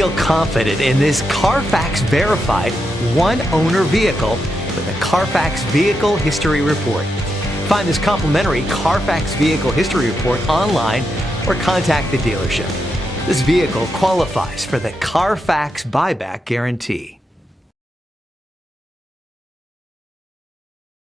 Feel confident in this Carfax verified one-owner vehicle with a Carfax Vehicle History Report. Find this complimentary Carfax Vehicle History Report online or contact the dealership. This vehicle qualifies for the Carfax Buyback Guarantee.